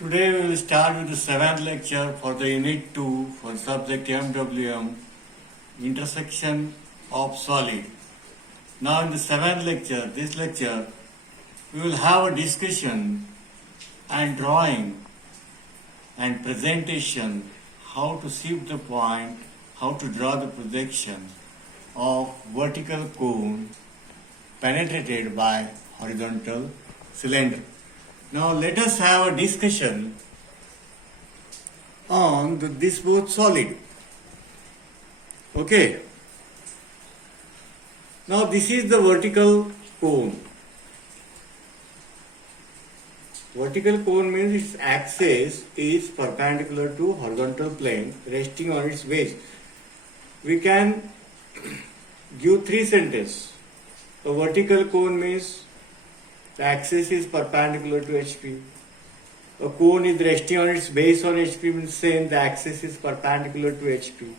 Today we will start with the seventh lecture for the unit 2 for subject MWM, intersection of solid. Now in the seventh lecture, this lecture, we will have a discussion and drawing and presentation, how to shift the point, how to draw the projection of vertical cone penetrated by horizontal cylinder. Now let us have a discussion on this both solid. Okay. Now this is the vertical cone. Vertical cone means its axis is perpendicular to horizontal plane resting on its base. We can give three sentences. A vertical cone means the axis is perpendicular to HP. A cone is resting on its base on HP means same, the axis is perpendicular to HP.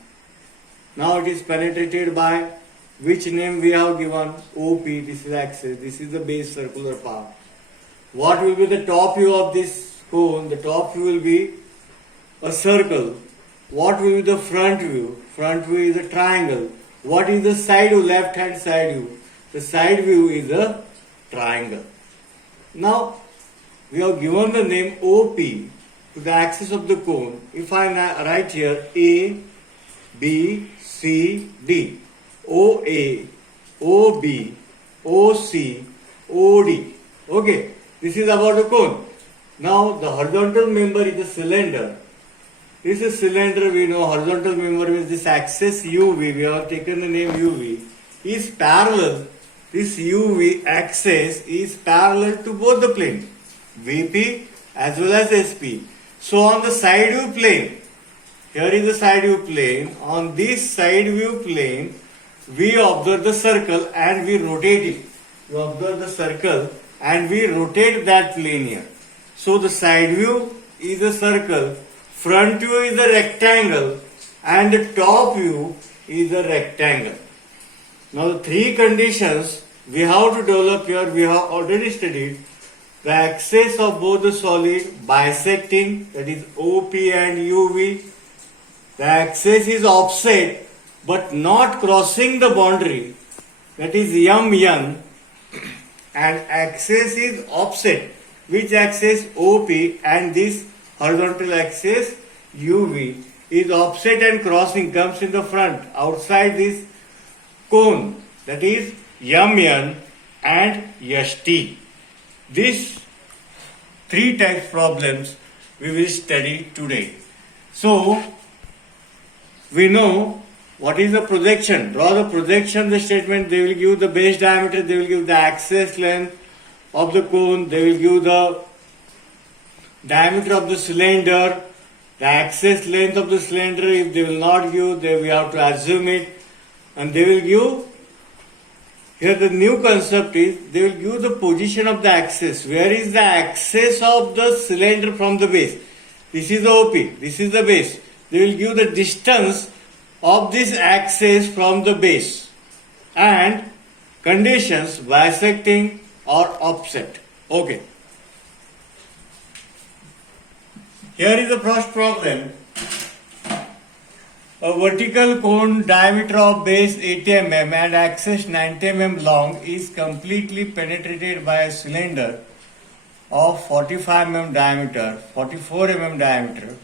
Now it is penetrated by which name we have given? OP, this is axis, this is the base circular part. What will be the top view of this cone? The top view will be a circle. What will be the front view? Front view is a triangle. What is the side view? Left hand side view. The side view is a triangle. Now, we have given the name OP to the axis of the cone. If I write here A, B, C, D, OA, OB, OC, OD. Okay, this is about the cone. Now, the horizontal member is the cylinder. This is cylinder, we know horizontal member means this axis UV, we have taken the name UV, is parallel. This UV axis is parallel to both the planes, VP as well as SP. So on the side view plane, here is the side view plane. On this side view plane, we observe the circle and we rotate it. We observe the circle and we rotate that plane here. So the side view is a circle, front view is a rectangle, and the top view is a rectangle. Now the three conditions we have to develop here, we have already studied. The axis of both the solid bisecting, that is OP and UV. The axis is offset but not crossing the boundary, that is MN. And axis is offset. Which axis? OP, and this horizontal axis UV is offset and crossing, comes in the front outside this cone, that is MN and ST. These three types problems we will study today. So we know what is the projection. Draw the projection, the statement. They will give the base diameter, they will give the axis length of the cone, they will give the diameter of the cylinder, the axis length of the cylinder. If they will not give, then we have to assume it, and they will give. Here the new concept is they will give the position of the axis. Where is the axis of the cylinder from the base? This is the OP, this is the base. They will give the distance of this axis from the base and conditions bisecting or offset. Okay. Here is the first problem. A vertical cone diameter of base 80 mm and axis 90 mm long is completely penetrated by a cylinder of 45 mm diameter, 44 mm diameter.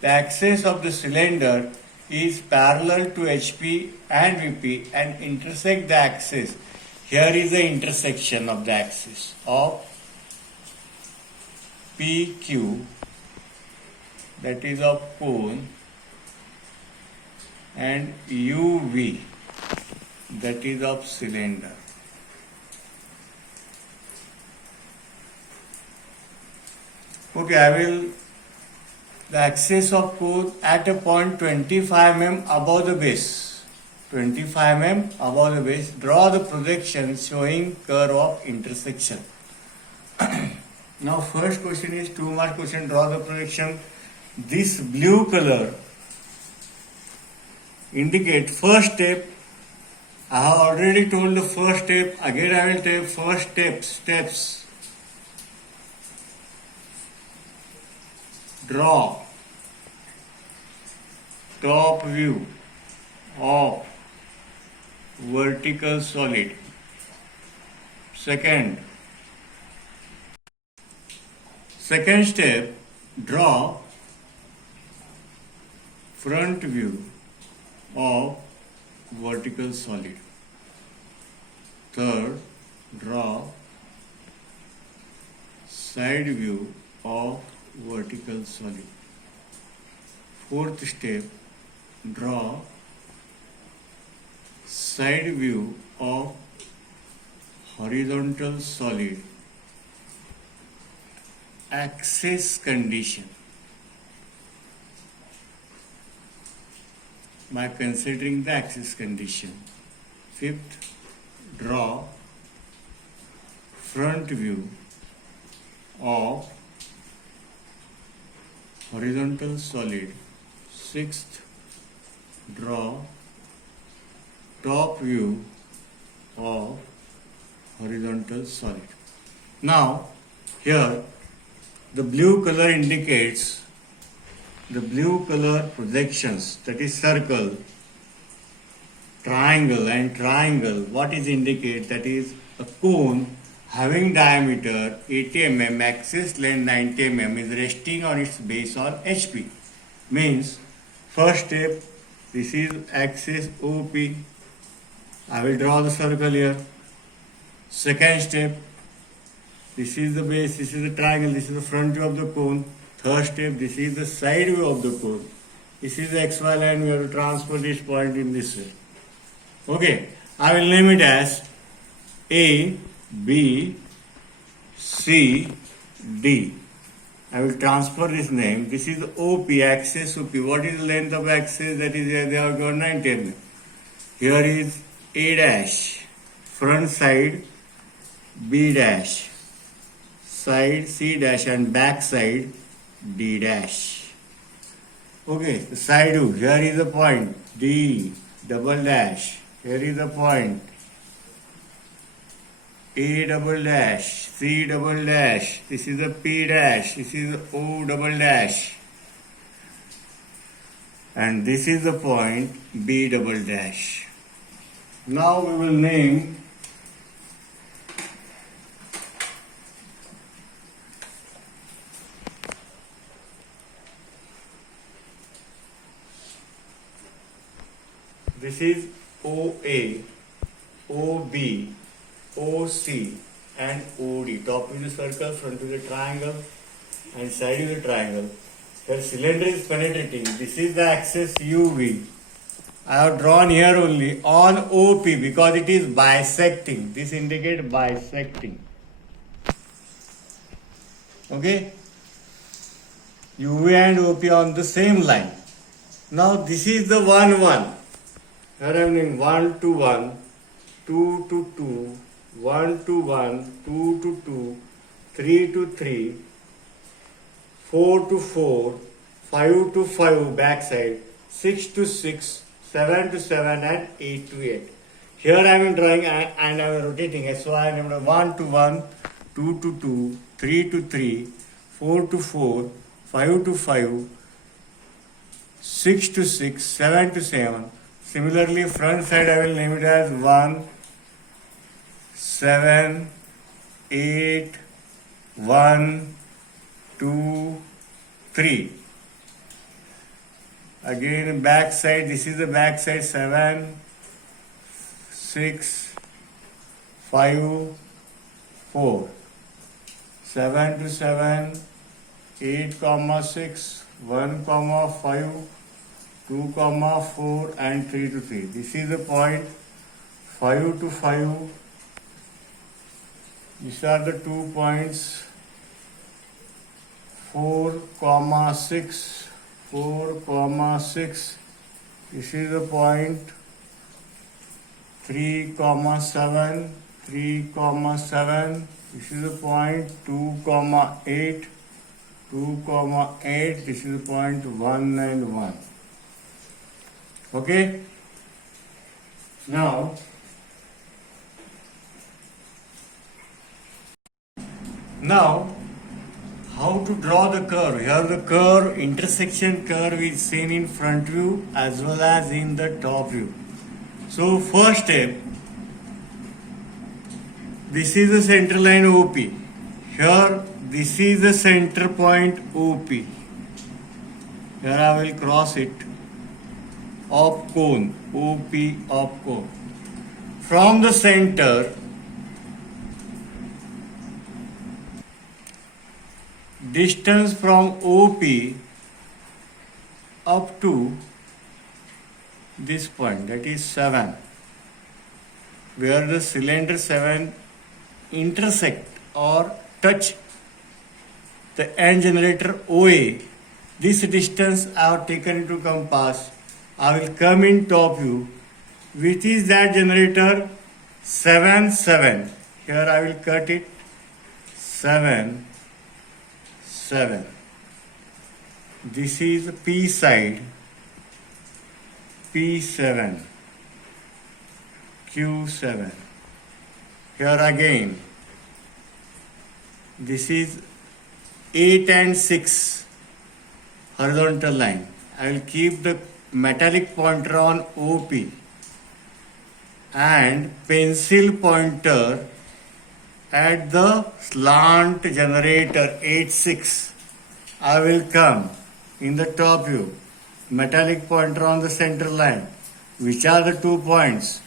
The axis of the cylinder is parallel to HP and VP and intersect the axis. Here is the intersection of the axis of PQ, that is of cone, and UV, that is of cylinder. Okay, I will the axis of cone at a point 25 mm above the base. 25 mm above the base. Draw the projection showing curve of intersection. Now first question is 2 mark question. Draw the projection. This blue color indicate first step. I have already told the first step. Again I will take first steps. draw top view of vertical solid. Second step, draw front view of vertical solid. Third, draw side view of vertical solid. Fourth step, draw side view of horizontal solid. Axis condition. By considering the axis condition. Fifth, draw front view of horizontal solid. Sixth, draw top view of horizontal solid. Now, here the blue color indicates the blue color projections, that is circle, triangle and triangle. What is indicate? That is a cone having diameter 80 mm, axis length 90 mm is resting on its base on HP. Means first step, this is axis OP. I will draw the circle here. Second step, this is the base, this is the triangle, this is the front view of the cone. Third step, this is the side view of the cone. This is the XY line, we have to transfer this point in this way. Okay, I will name it as A, B, C, D. I will transfer this name. This is the OP, axis OP. What is the length of axis? That is, they have got 90 mm. Here is A dash, front side B dash, side C dash and back side D dash. Okay, the side view. Here is the point D double dash. Here is the point A double dash, C double dash. This is the P dash. This is the O double dash. And this is the point B double dash. Now we will name this is OA, OB, OC and OD. Top is the circle, front is the triangle and side is the triangle. The cylinder is penetrating. This is the axis UV. I have drawn here only on OP because it is bisecting. This indicates bisecting. Okay? UV and OP on the same line. Now this is the 1, 1. Here I am doing 1 to 1, 2 to 2, 1 to 1, 2 to 2, 3 to 3, 4 to 4, 5 to 5 backside, 6 to 6, 7 to 7 and 8 to 8. Here I am drawing and I am rotating. So I am 1 to 1, 2 to 2, 3 to 3, 4 to 4, 5 to 5, 6 to 6, 7 to 7. Similarly, front side I will name it as 1, 7, 8, 1, 2, 3. Again, back side, this is the back side 7, 6, 5, 4. 7 to 7, 8, 6, 1, 5, 2, 4 and 3 to 3. This is the point 5 to 5. These are the 2 points 4, 6, 4, 6. This is the point 3, 7, 3, 7. This is the point 2, 8, 2, 8. This is the point 1 and 1. Okay. Now how to draw the curve. Here the curve, intersection curve is seen in front view as well as in the top view. So first step, this is the center line OP. Here this is the center point OP. Here I will cross it. Op cone, OP op cone. From the center, distance from OP up to this point, that is 7, where the cylinder 7 intersect or touch the end generator OA. This distance I have taken into compass. I will come in top view. Which is that generator? 7, 7. Here I will cut it. 7, 7. This is P side. P7. Q7. Here again. This is 8 and 6 horizontal line. I will keep the metallic pointer on OP and pencil pointer at the slant generator 8-6. I will come in the top view, metallic pointer on the center line. Which are the 2 points?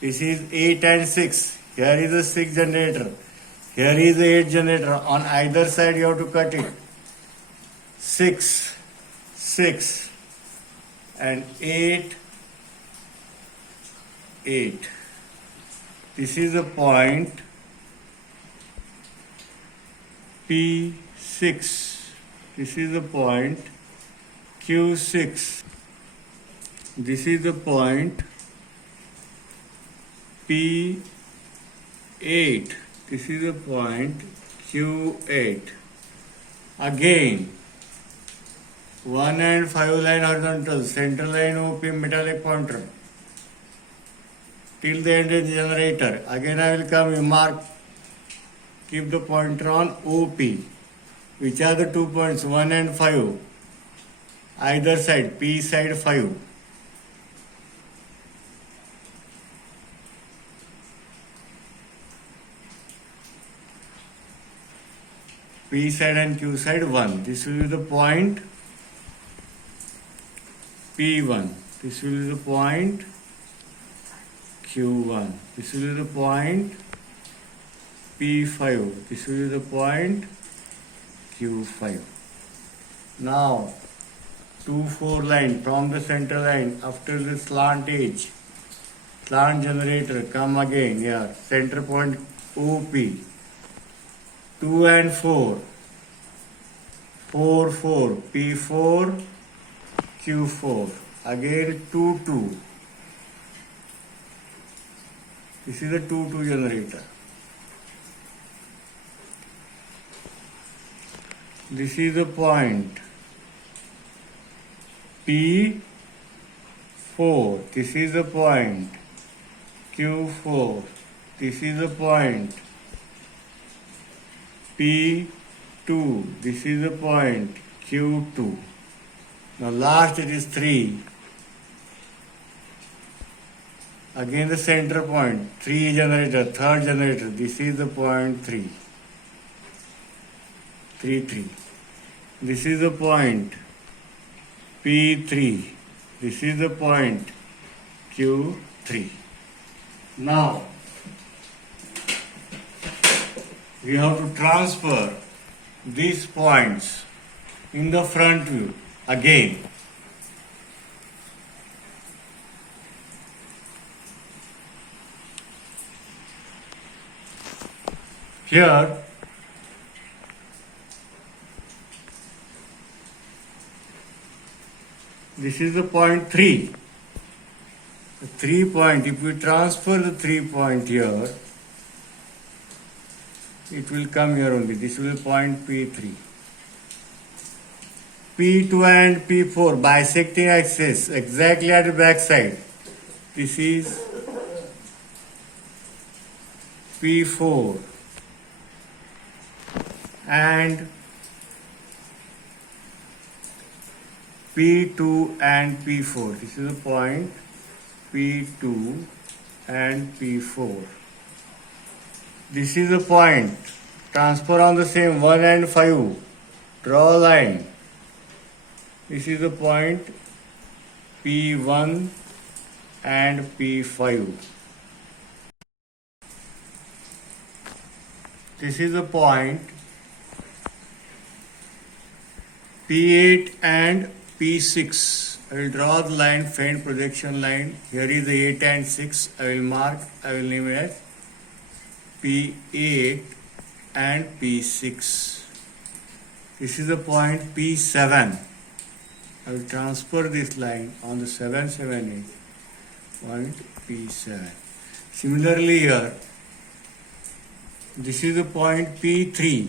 This is 8 and 6. Here is the 6 generator. Here is the 8 generator. On either side you have to cut it. 6, 6 and 8, 8. This is the point P6. This is the point Q6. This is the point P8. This is the point Q8. Again, 1 and 5 line horizontal, center line OP metallic pointer till the end of the generator. Again I will come and mark, keep the pointer on OP. Which are the 2 points? 1 and 5. Either side, P side 5. P side and Q side 1. This will be the point P1. This will be the point Q1. This will be the point P5. This will be the point Q5. Now 2, 4 line from the center line after the slant edge. Slant generator come again here. Center point OP. 2 and 4. 4, 4. P4, Q4. Again 2, 2. This is the 2, 2 generator. This is the point P4. This is the point Q4. This is the point P2. This is the point Q2. Now last it is 3. Again the center point, 3 generator, third generator. This is the point 3. 3, 3. This is the point P3. This is the point Q3. Now we have to transfer these points in the front view again. Here this is the point 3. The 3 point, if we transfer the 3 point here, it will come here only. This will be point P3. P2 and P4 bisecting axis exactly at the back side. This is P4 and P2 and P4. This is the point P2 and P4. This is the point. Transfer on the same 1 and 5. Draw a line. This is the point P1 and P5. This is the point P8 and P6. I will draw the line, faint projection line. Here is the 8 and 6. I will mark, I will name it as P8 and P6. This is the point P7. I will transfer this line on the 7, 7, 8. Point P7. Similarly here, this is the point P3.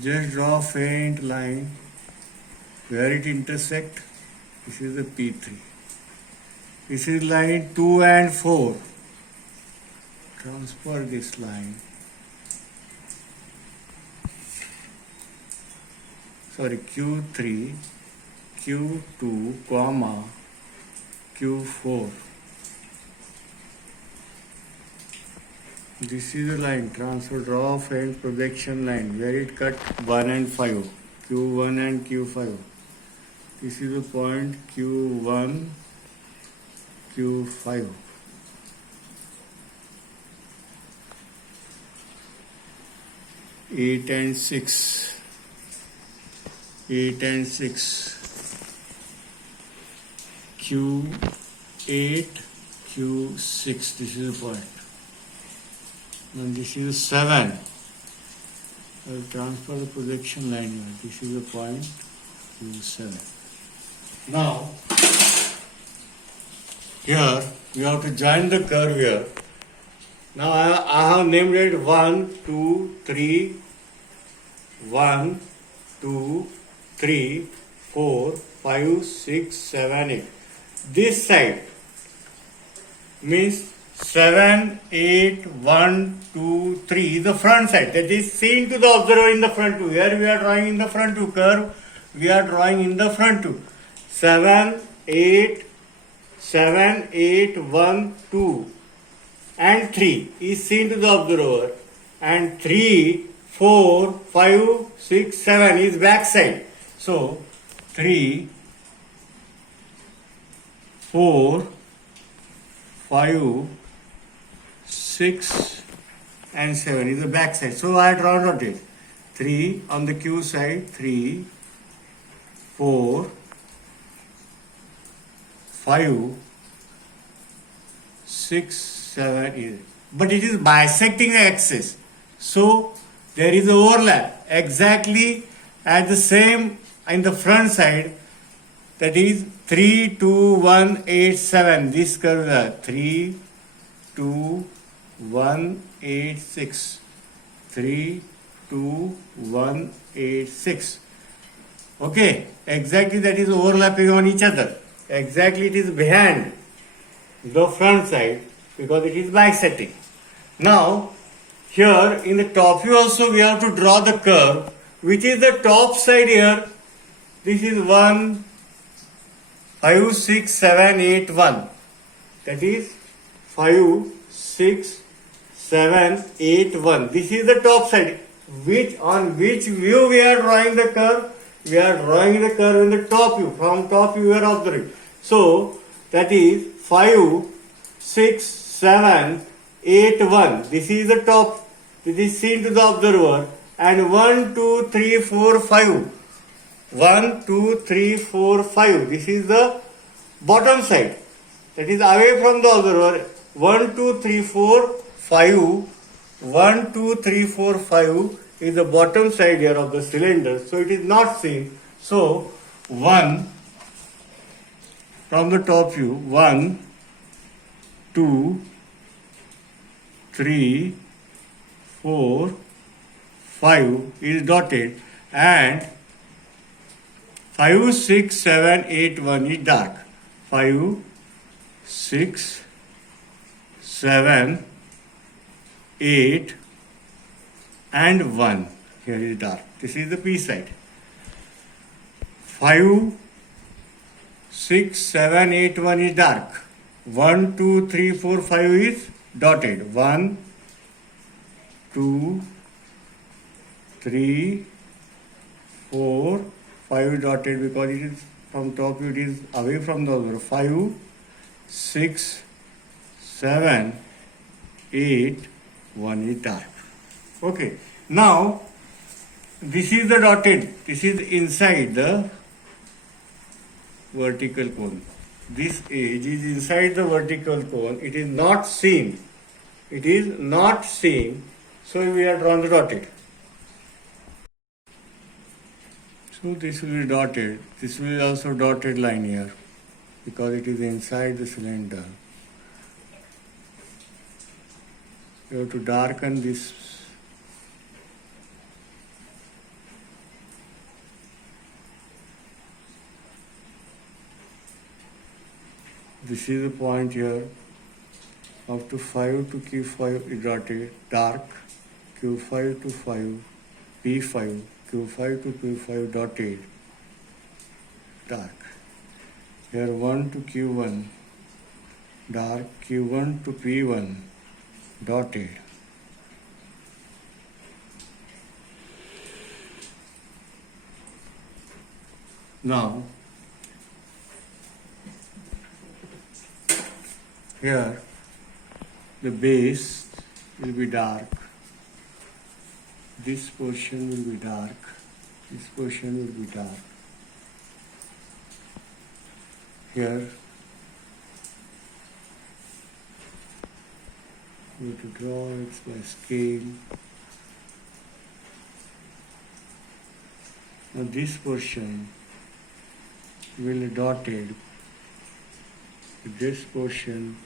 Just draw a faint line where it intersect. This is the P3. This is line 2 and 4. Transfer this line. Sorry, Q3, Q2, comma, Q4. This is the line. Transfer, draw faint projection line where it cut 1 and 5. Q1 and Q5. This is the point Q1, Q5. Eight and 6. 8 and 6. Q8, Q6. This is the point. And this is 7. I will transfer the projection line here. This is the point Q7. Now, here we have to join the curve here. Now I have named it 1, 2, 3, 1, 2, 3, 4, 5, 6, 7, 8. This side means 7, 8, 1, 2, 3 is the front side. That is seen to the observer in the front view. Here we are drawing in the front view curve. We are drawing in the front view. 7, 8, 1, 2 and 3 is seen to the observer. And 3, 4, 5, 6, 7 is back side. So 3, 4, 5, 6 and 7 is the back side. So I draw it. 3 on the Q side, 3, 4, 5, 6, 7 is. But it is bisecting the axis. So there is an overlap exactly at the same in the front side. That is 3, 2, 1, 8, 7. This curve is 3, 2, 1, 8, 6. 3, 2, 1, 8, 6. Okay, exactly that is overlapping on each other. Exactly it is behind the front side because it is bisecting. Now, here in the top view also we have to draw the curve, which is the top side here. This is 1, 5, 6, 7, 8, 1. That is 5, 6, 7, 8, 1. This is the top side. On which view we are drawing the curve? We are drawing the curve in the top view. From top view we are observing. So that is 5, 6, 7, 8, 1. This is the top. This is seen to the observer. And 1, 2, 3, 4, 5. 1, 2, 3, 4, 5. This is the bottom side. That is away from the observer. 1, 2, 3, 4, 5. 1, 2, 3, 4, 5 is the bottom side here of the cylinder. So it is not seen. So 1 from the top view. 1, 2, 3, 4, 5 is dotted. And 5, 6, 7, 8, 1 is dark. 5, 6, 7, 8 and 1. Here is dark. This is the P side. 5, 6, 7, 8, 1 is dark. 1, 2, 3, 4, 5 is dotted. 1, 2, 3, 4, 5 dotted because it is from top view, it is away from the other. 5, 6, 7, 8, 1 is dark. Okay. Now, this is the dotted. This is inside the vertical cone. This edge is inside the vertical cone. It is not seen. It is not seen. So we have drawn the dotted. So this will be dotted. This will be also dotted line here because it is inside the cylinder. You have to darken this. This is the point here. Up to 5 to Q5 is dotted dark. Q5 to 5, P5, Q5 to P5 dotted dark. Here 1 to Q1 dark, Q1 to P1 dotted. Now, here the base will be dark, this portion will be dark, this portion will be dark. Here we have to draw it by scale. Now this portion will be dotted, this portion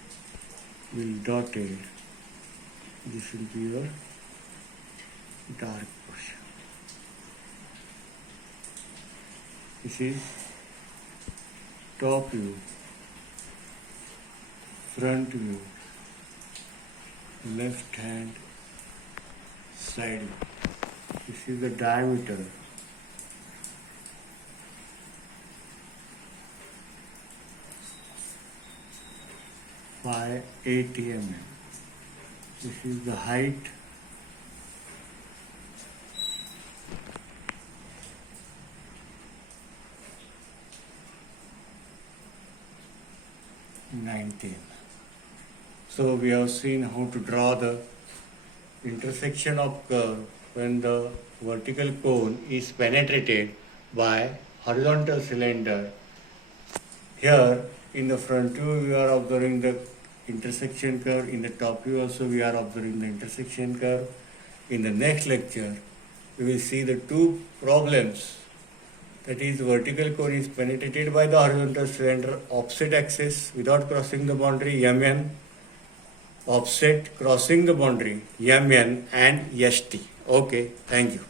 will be dotted, this will be your dark portion. This is top view, front view, left hand side view. This is the diameter. By 80 mm. This is the height. So we have seen how to draw the intersection of curve when the vertical cone is penetrated by horizontal cylinder. Here in the front view we are observing the intersection curve, in the top view also we are observing the intersection curve. In the next lecture we will see the two problems, that is vertical cone is penetrated by the horizontal cylinder opposite axis without crossing the boundary MN, offset crossing the boundary MN and ST. Okay, thank you.